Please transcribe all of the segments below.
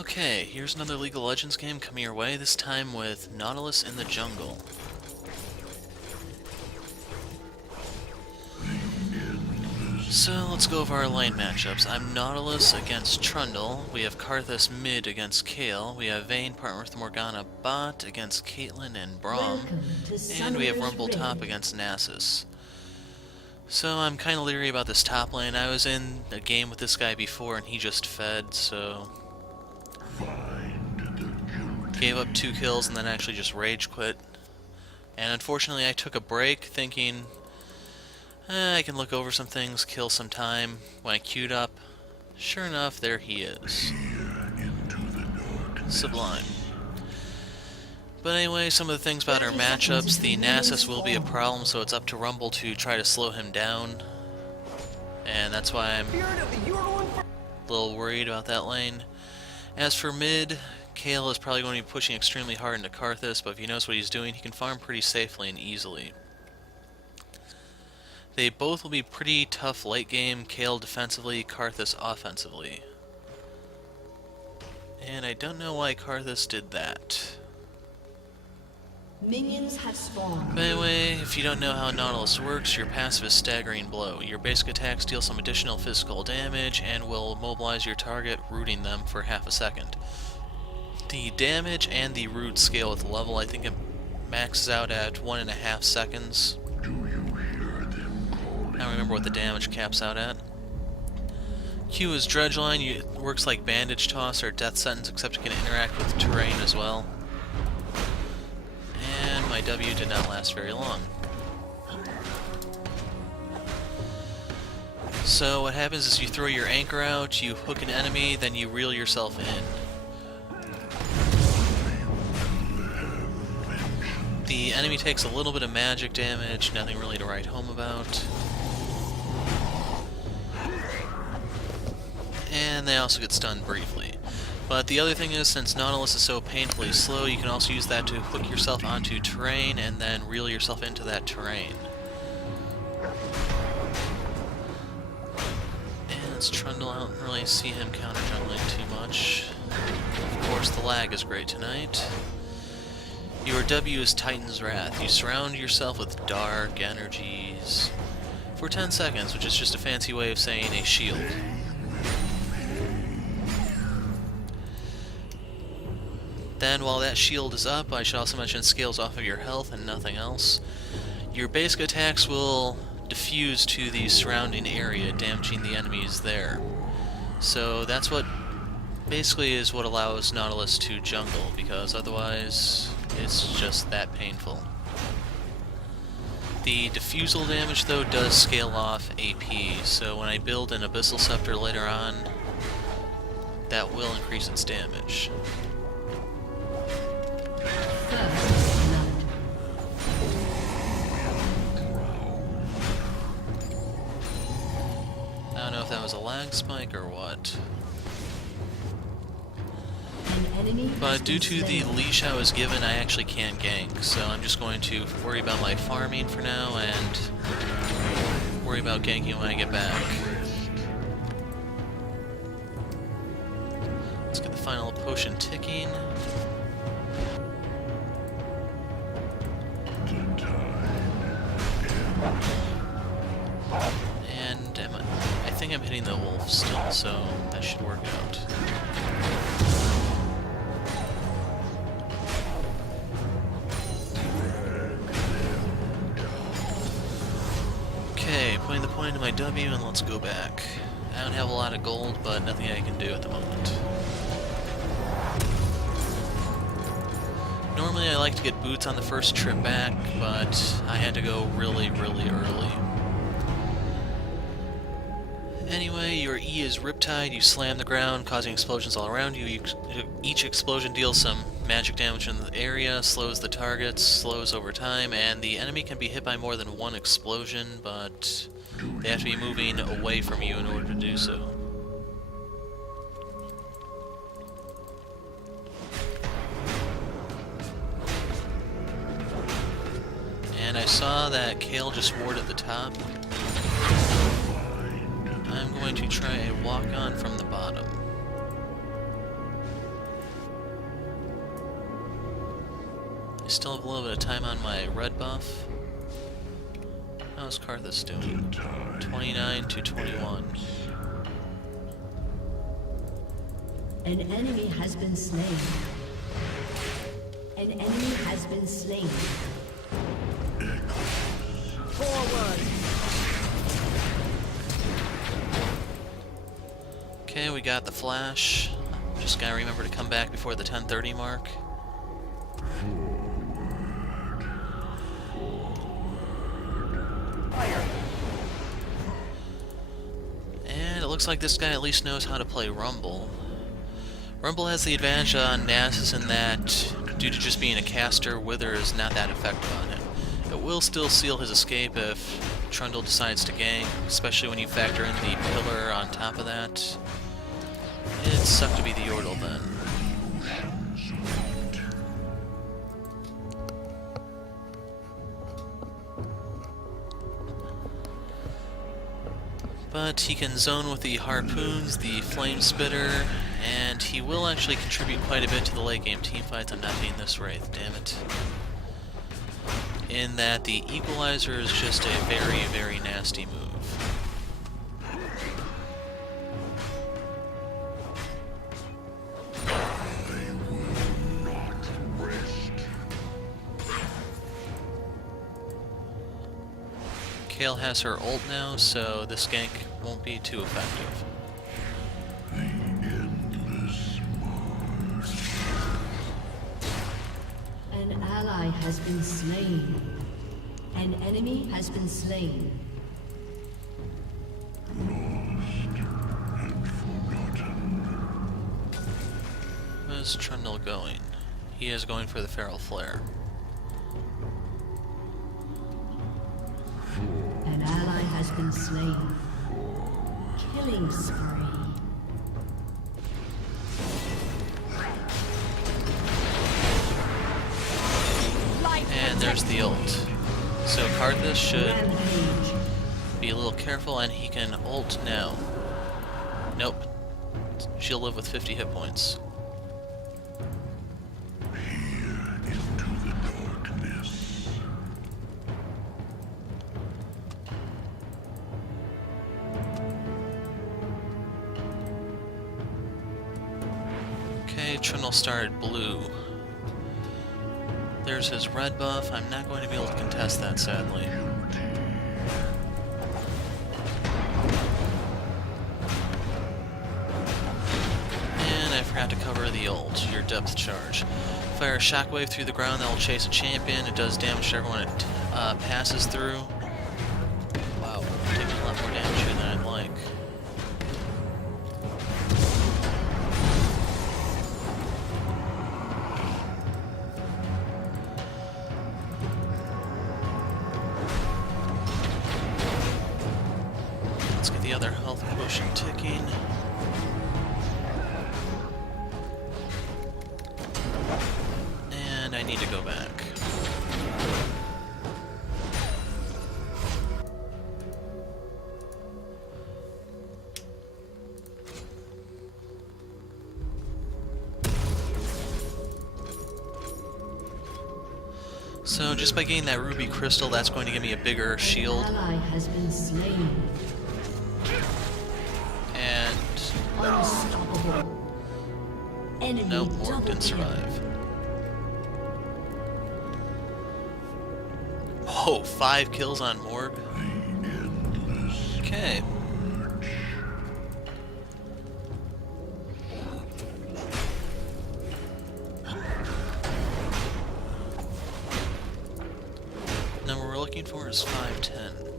Okay, here's another League of Legends game coming your way, this time with Nautilus in the jungle. So let's go over our lane matchups. I'm Nautilus against Trundle, we have Karthus mid against Kayle, we have Vayne partner with Morgana bot against Caitlyn and Braum, and we have Rumble top against Nasus. So I'm kinda leery about this top lane. I was in a game with this guy before and he just fed, so gave up 2 kills and then actually just rage quit. And unfortunately I took a break thinking, I can look over some things, kill some time. When I queued up, sure enough, there he is. Sublime. But anyway, some of the things about our matchups, the Nasus will be a problem, so it's up to Rumble to try to slow him down. And that's why I'm a little worried about that lane. As for mid, Kayle is probably going to be pushing extremely hard into Karthus, but if he knows what he's doing, he can farm pretty safely and easily. They both will be pretty tough late game, Kayle defensively, Karthus offensively. And I don't know why Karthus did that. Minions have spawned. But anyway, if you don't know how Nautilus works, your passive is Staggering Blow. Your basic attacks deal some additional physical damage and will mobilize your target, rooting them for half a second. The damage and the root scale with the level. I think it maxes out at 1.5 seconds. I don't remember what the damage caps out at. Q is Dredgeline. It works like Bandage Toss or Death Sentence, except it can interact with terrain as well. And my W did not last very long. So what happens is you throw your anchor out, you hook an enemy, then you reel yourself in. The enemy takes a little bit of magic damage, nothing really to write home about. And they also get stunned briefly. But the other thing is, since Nautilus is so painfully slow, you can also use that to hook yourself onto terrain and then reel yourself into that terrain. And it's Trundle. I don't really see him counter jungling too much. Of course, the lag is great tonight. Your W is Titan's Wrath. You surround yourself with dark energies for 10 seconds, which is just a fancy way of saying a shield. Then, while that shield is up, I should also mention scales off of your health and nothing else. Your basic attacks will diffuse to the surrounding area, damaging the enemies there. So that's what basically is what allows Nautilus to jungle, because otherwise it's just that painful. The diffusal damage, though, does scale off AP, so when I build an Abyssal Scepter later on, that will increase its damage. I don't know if that was a lag spike or what. But due to the leash I was given, I actually can't gank, so I'm just going to worry about my farming for now and worry about ganking when I get back. Let's get the final potion ticking. And I think I'm hitting the wolf still, so that should work out. Okay, putting the point into my W and let's go back. I don't have a lot of gold, but nothing I can do at the moment. Normally I like to get boots on the first trip back, but I had to go really, really early. Anyway, your E is Riptide. You slam the ground, causing explosions all around you. Each explosion deals some magic damage in the area, slows the targets, slows over time, and the enemy can be hit by more than one explosion, but they have to be moving away from you in order to do so. And I saw that Kayle just warded the top. I'm going to try a walk-on from the bottom. still have a little bit of time on my red buff. How's Karthus doing? 29 to 21. An enemy has been slain. An enemy has been slain. Forward. Okay, we got the flash. Just gotta remember to come back before the 10:30 mark. And it looks like this guy at least knows how to play Rumble. Rumble has the advantage on Nasus in that, due to just being a caster, Wither is not that effective on him. It will still seal his escape if Trundle decides to gank, especially when you factor in the pillar on top of that. It'd suck to be the Yordle then. But he can zone with the harpoons, the flame spitter, and he will actually contribute quite a bit to the late game teamfights. I'm not being this Wraith, damn it. In that the Equalizer is just a very, very nasty move. Kayle has her ult now, so this gank won't be too effective. An ally has been slain. An enemy has been slain. Where's Trundle going? He is going for the Feral Flare. An ally has been slain. Killing spree. And there's the ult. So Karthus should Rampage. be a little careful, and he can ult now. Nope. She'll live with 50 hit points. Okay, Trundle started blue. There's his red buff. I'm not going to be able to contest that, sadly. And I forgot to cover the ult, your depth charge. Fire a shockwave through the ground that will chase a champion. It does damage to everyone it passes through. Wow, taking a lot more damage here than I'd like. Let's get the other health quotient ticking. And I need to go back. So just by getting that ruby crystal, that's going to give me a bigger shield. Ally has been slain. And Unstoppable. Enemy nope, Morg double didn't kill. survive. Oh, 5 kills on Morg. Okay. Number we're looking for is 510.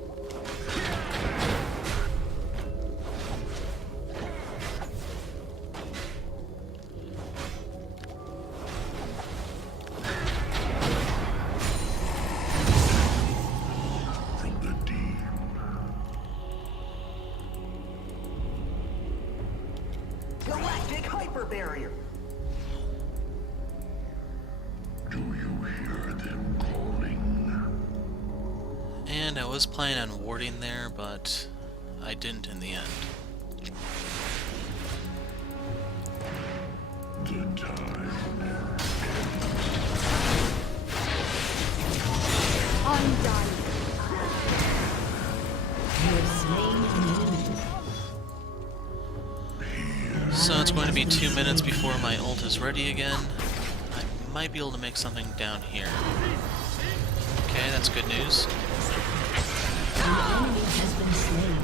Galactic hyper barrier. Do you hear them calling? And I was planning on warding there, but I didn't in the end. The time. So it's going to be 2 minutes before my ult is ready again. I might be able to make something down here. Okay, that's good news. An enemy has been slain.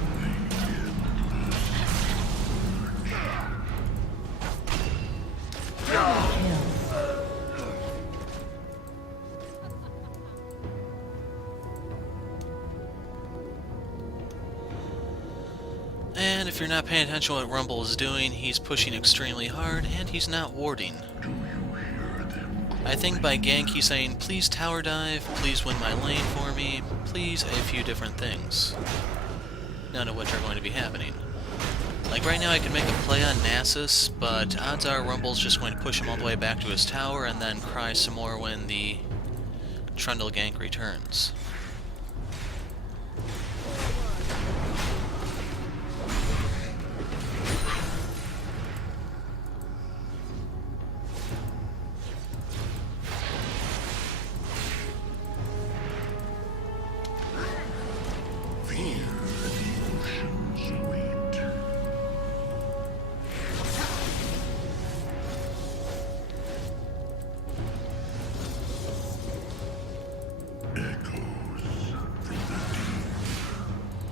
And if you're not paying attention to what Rumble is doing, he's pushing extremely hard, and he's not warding. I think by gank he's saying, please tower dive, please win my lane for me, please a few different things. None of which are going to be happening. Like right now I could make a play on Nasus, but odds are Rumble's just going to push him all the way back to his tower and then cry some more when the Trundle gank returns.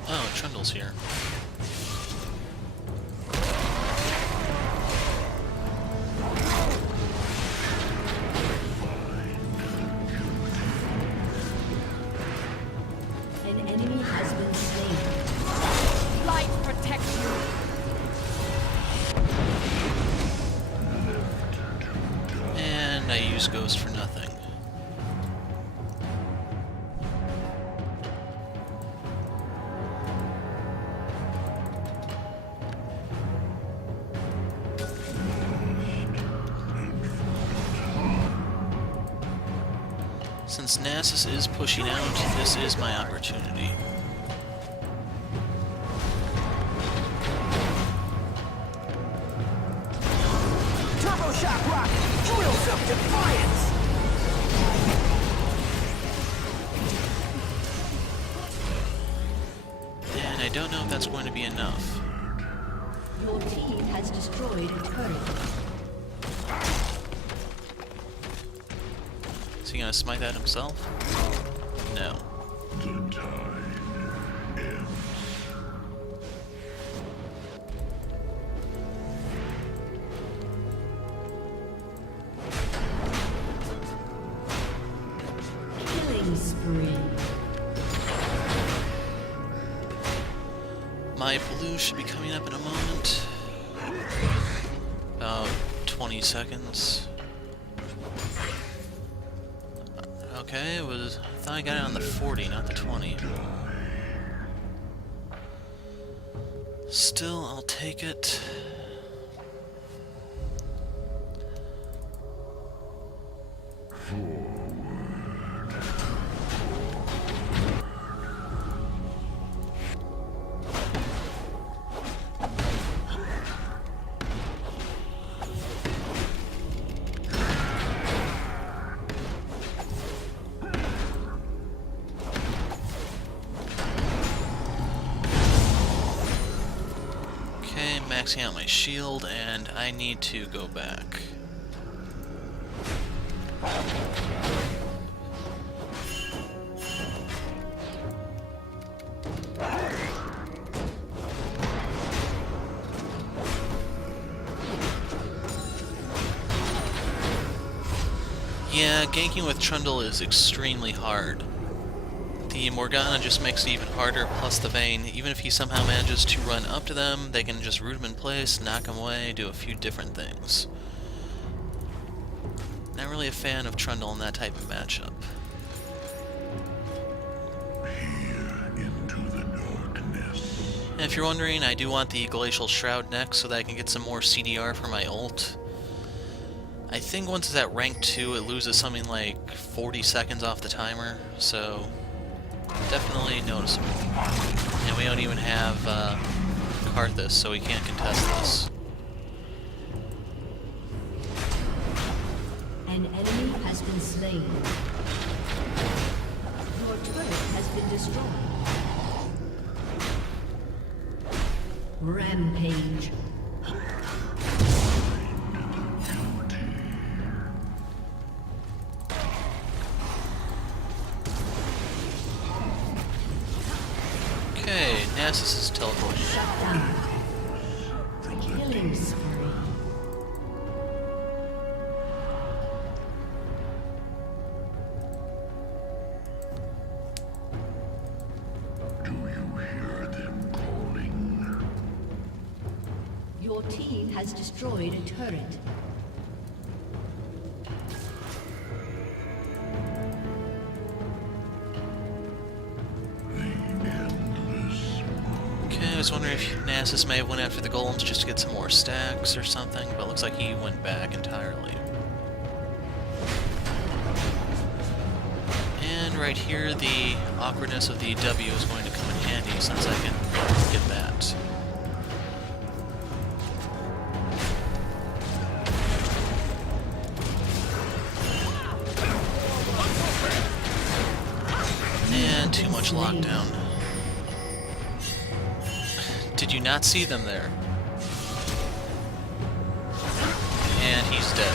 Oh, Trundle's here. An enemy has been slain. Light protects you. And I use Ghost for nothing. Since Nasus is pushing out, this is my opportunity. Turbo shock rocket drills of defiance. And I don't know if that's going to be enough. Your team has destroyed a turret. Is he gonna smite that himself? No. The tide ends. Killing spree. My blue should be coming up in a moment. About 20 seconds. Okay, it was... I thought I got it on the 40, not the 20. Still, I'll take it. Okay, maxing out my shield, and I need to go back. Yeah, ganking with Trundle is extremely hard. The Morgana just makes it even harder, plus the Vayne. Even if he somehow manages to run up to them, they can just root him in place, knock him away, do a few different things. Not really a fan of Trundle in that type of matchup. Peer into the darkness. And if you're wondering, I do want the Glacial Shroud next so that I can get some more CDR for my ult. I think once it's at rank 2, it loses something like 40 seconds off the timer, so definitely noticeable. And we don't even have Karthus, so we can't contest this. An enemy has been slain. Your turret has been destroyed. Rampage. Killing spree. Do you hear them calling? Your team has destroyed a turret. Okay, I was wondering if Nasus may have went after the golems just to get some more stacks or something, but it looks like he went back entirely. And right here, the awkwardness of the W is going to come in handy since I can get that. And too much lockdown. Did you not see them there? And he's dead.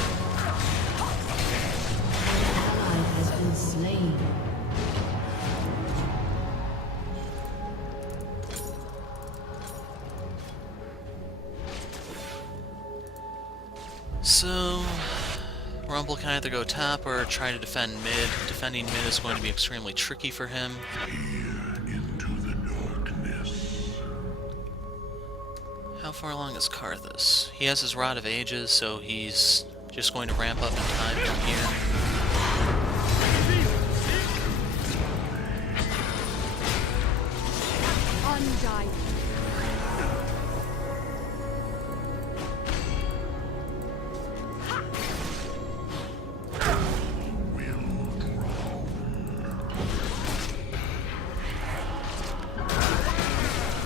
Ally has been slain. So, Rumble can either go top or try to defend mid. Defending mid is going to be extremely tricky for him. Peer into the darkness. How far along is Karthus? He has his Rod of Ages, so he's just going to ramp up in time from here. Undying.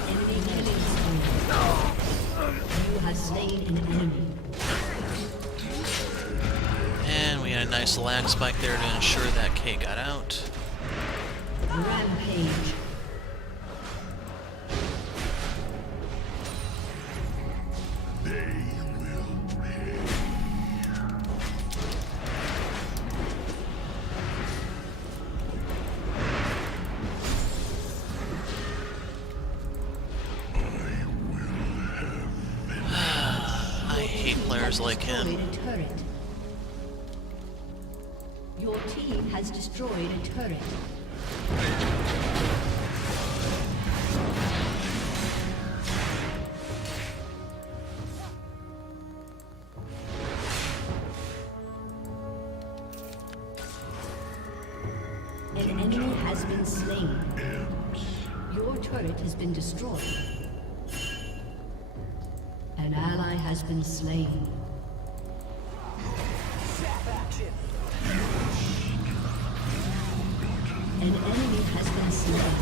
Enemy killing spree. You have slain an enemy. And we had a nice lag spike there to ensure that K got out. Rampage. They will pay. I hate players like him. Destroyed a turret. Your team has destroyed a turret. An enemy has been slain. Your turret has been destroyed. An ally has been slain. Zap action. An enemy has been slain.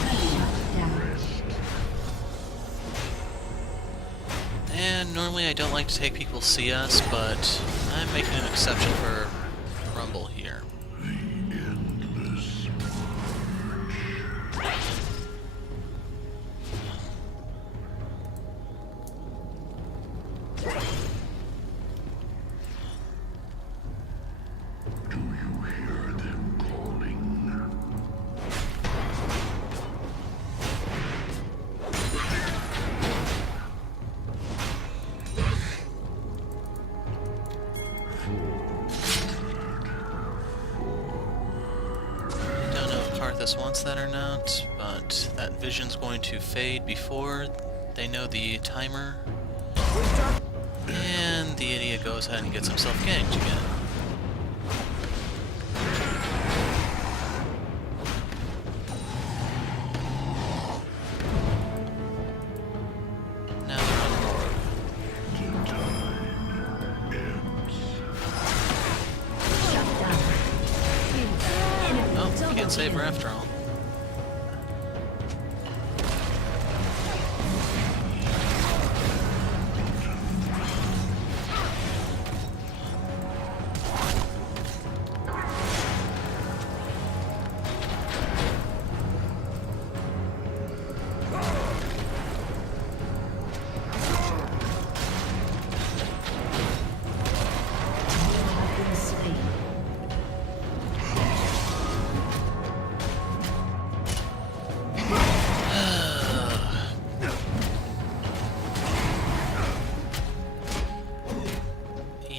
Shut down. And normally I don't like to take people's CS, but I'm making an exception for Rumble here. Endless Do you hear them calling? Don't know if Karthus wants that or not, but that vision's going to fade before they know the timer. And the idiot goes ahead and gets himself ganked again. Now they're on board. Shut down. Enemy Oh, double can't save her kill. after all.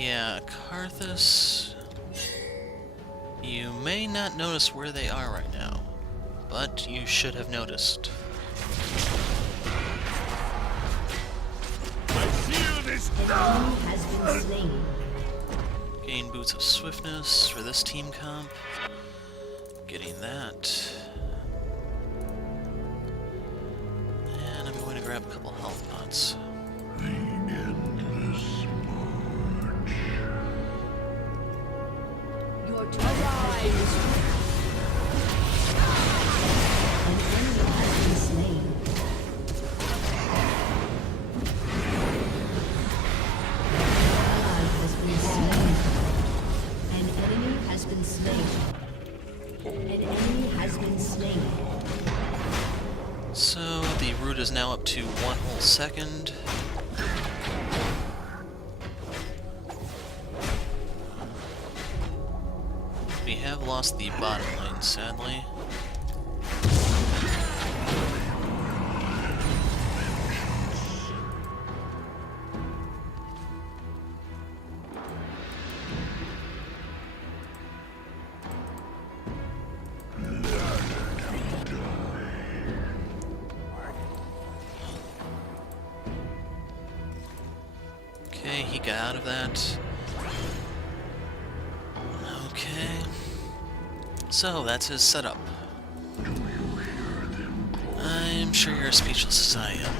Yeah, Karthus. You may not notice where they are right now, but you should have noticed. Enemy has been slain. Gain boots of swiftness for this team comp. Getting that. And I'm going to grab a couple health pots. The endless march. Your turret is an enemy has been slain. Ally has been slain. An enemy has been slain. An enemy has been slain. So the route is now up to 1 whole second. We have lost the bottom lane, sadly. Okay, he got out of that. Okay. So, that's his setup. Do you hear them call? I'm sure you're as speechless as I am.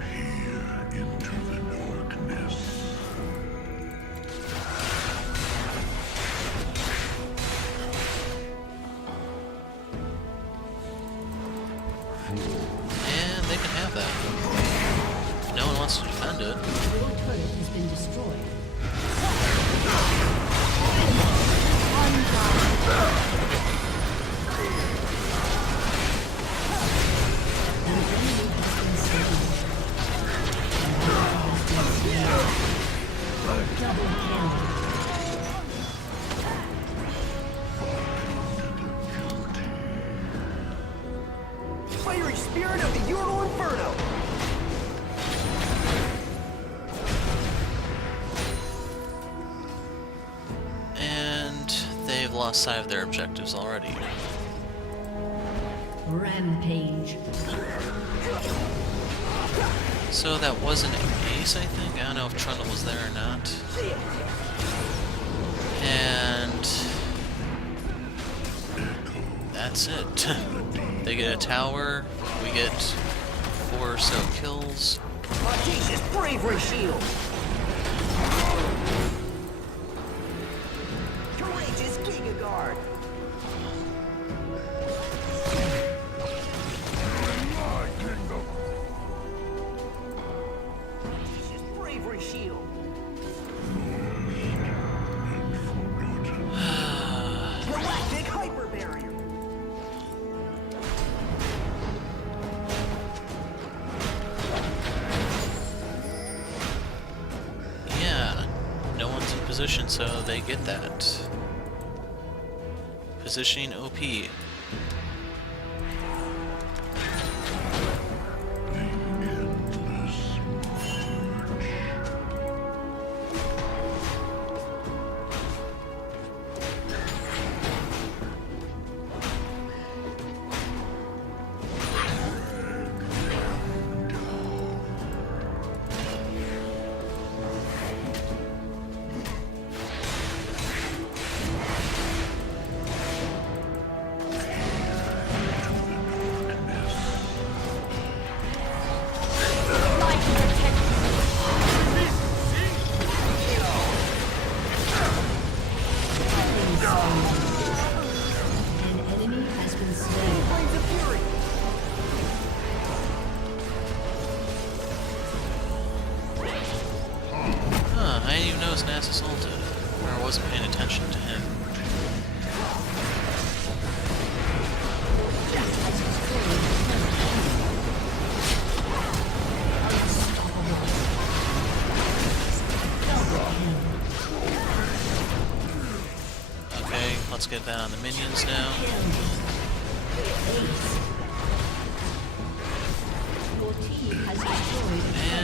Here into the darkness. And they can have that. If no one wants to defend it. Your turret has been destroyed. An enemy has been slain. Double kill. Fiery spirit of the Ural Inferno! And they've lost sight of their objectives already. Rampage. So that was an ace, I think. I don't know if Trundle was there or not. And that's it. They get a tower, we get 4 or so kills. Audacious bravery shield! Courageous Giga Guard! My kingdom. Audacious bravery shield! Galactic hyper barrier! Yeah, no one's in position, so they get that. Positioning OP. An enemy has been slain. Flames of fury! Huh, I didn't even notice Nasus ulted. Or I wasn't paying attention to him. Okay, let's get that on the minions now.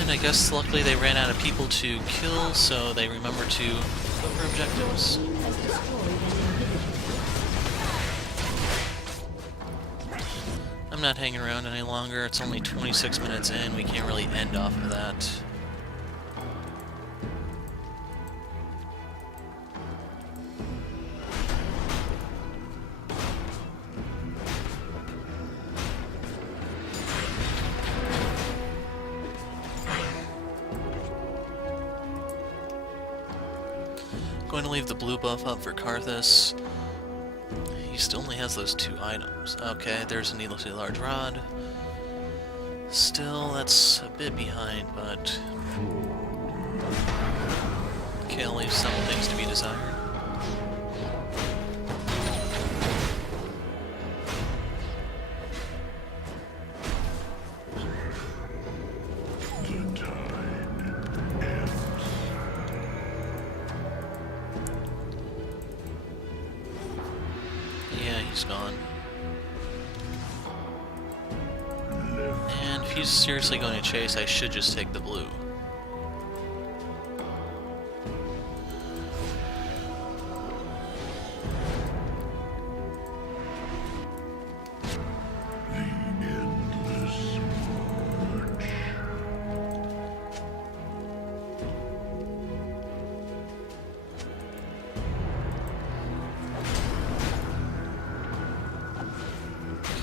And I guess luckily they ran out of people to kill, so they remember to go for objectives. Has destroyed an inhibitor. I'm not hanging around any longer. It's only 26 minutes in. We can't really end off of that. Going to leave the blue buff up for Karthus. He still only has those 2 items. Okay, there's a needlessly large rod. Still, that's a bit behind, but... Okay, I'll leave some things to be desired. Yeah, he's gone. And if he's seriously going to chase, I should just take the blue.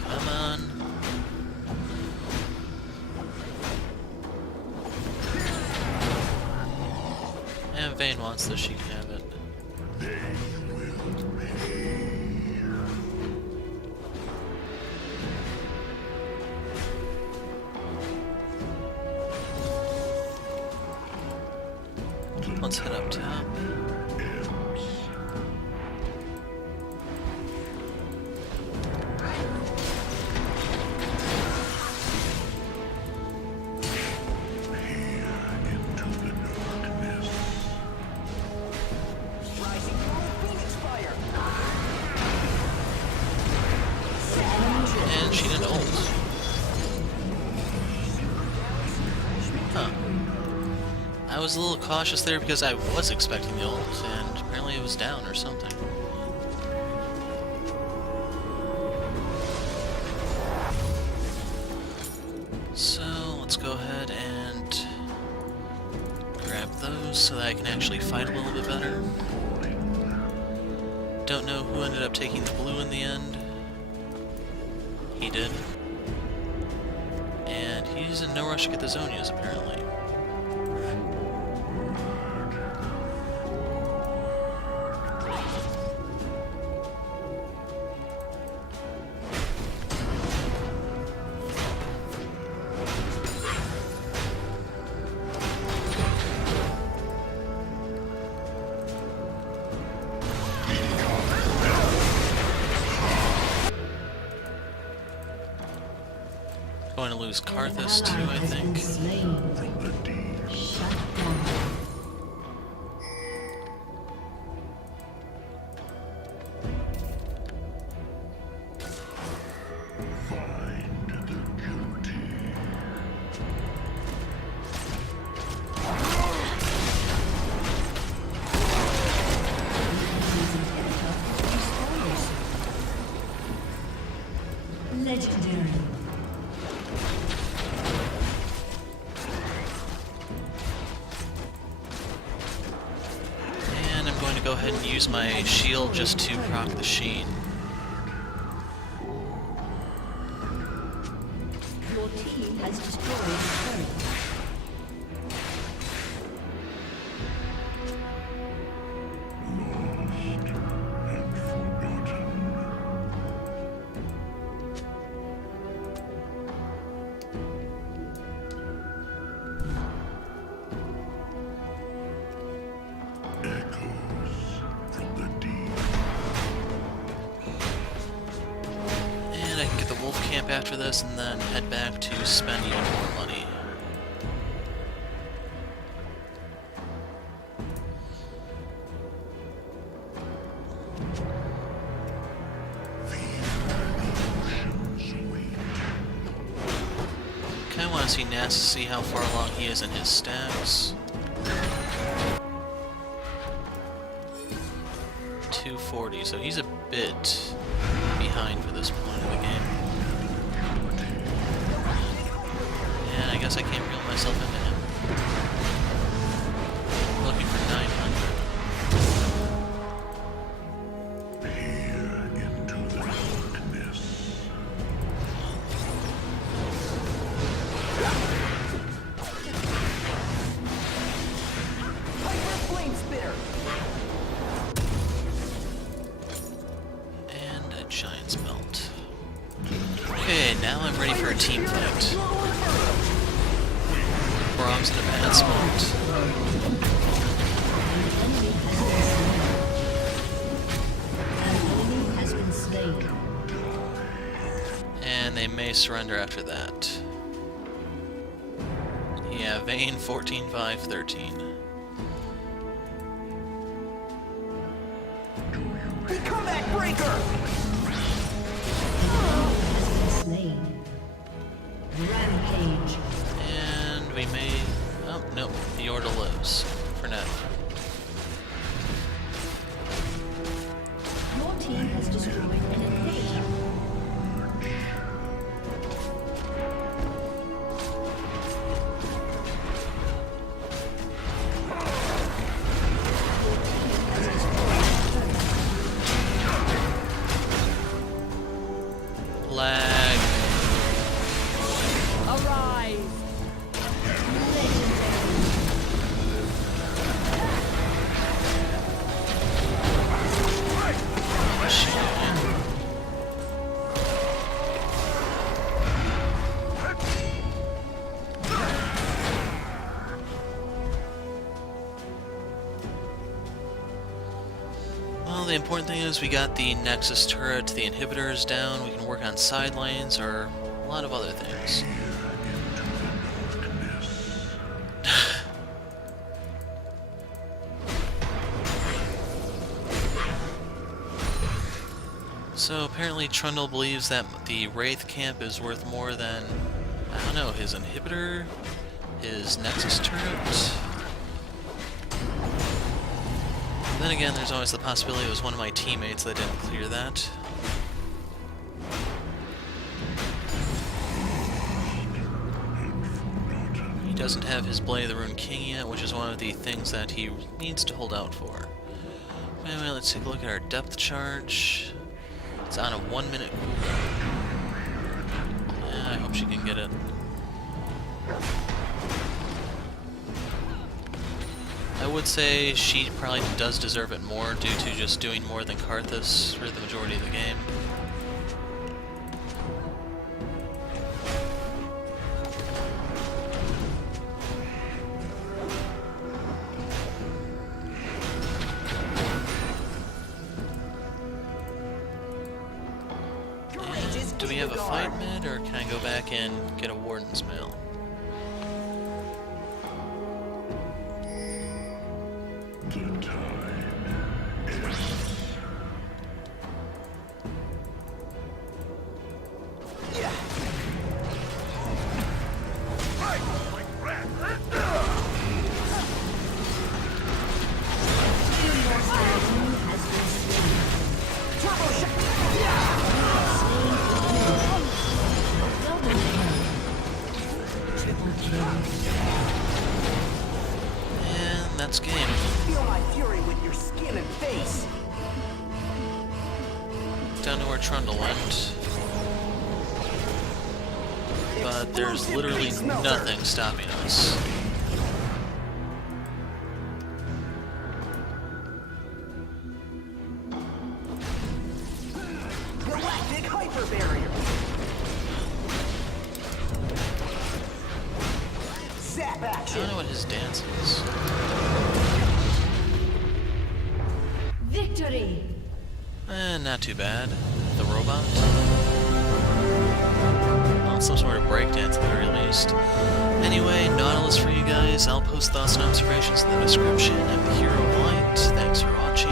Come on. And Vayne wants this, she can have it. Let's head up top. Rising through Phoenix fire. And she didn't ult. Huh. I was a little cautious there because I was expecting the ult, and apparently it was down or something. So, let's go ahead and grab those so that I can actually fight a little bit better. Don't know who ended up taking the blue in the end. He did. And he's in no rush to get the Zonias, apparently. Going to lose Karthus too, I think. Slain. Shut down. Legendary. And I'm going to go ahead and use my shield just to proc the Sheen. Your team has destroyed a turret. And I can get the wolf camp after this and then head back to spend even more money. Kinda wanna Unless he nasty to see how far along he is in his stacks. 240, so he's a bit behind for this point of the game. And I guess I can't reel myself into him. Looking for 900. Peer into the darkness. Hyper flame spitter. And a giant's belt. Okay, now I'm ready for a team fight. Brom's in a bad spot. An enemy has been slain. And they may surrender after that. Yeah, Vayne 14, 5, 13. The comeback breaker. Slain. Rampage. And we may... Oh, no. The order lives. For now. Your team has destroyed an invader. Lag. Arise. Well, the important thing is we got the Nexus turret, the inhibitors down, we can work on side lanes, or a lot of other things. So apparently Trundle believes that the Wraith camp is worth more than, I don't know, his inhibitor, his Nexus turret. Then again, there's always the possibility it was one of my teammates that didn't clear that. He doesn't have his Blade of the Rune King yet, which is one of the things that he needs to hold out for. Anyway, let's take a look at our depth charge. It's on a 1 minute cooldown. Yeah, I hope she can get it. I would say she probably does deserve it more due to just doing more than Karthus for the majority of the game. And do we have a fight mid, or can I go back and get a Warden's Mail? The time is. Yeah. Turbo shot. And that's game. Feel my fury with your skin and face. Down to where Trundle went. But there's literally nothing stopping us. Galactic hyper barrier. Zap I action. don't know what his dance is. Victory! Not too bad. The robot. Well, some sort of breakdance at the very least. Anyway, Nautilus for you guys. I'll post thoughts and observations in the description. I'm the Hero of Light. Thanks for watching.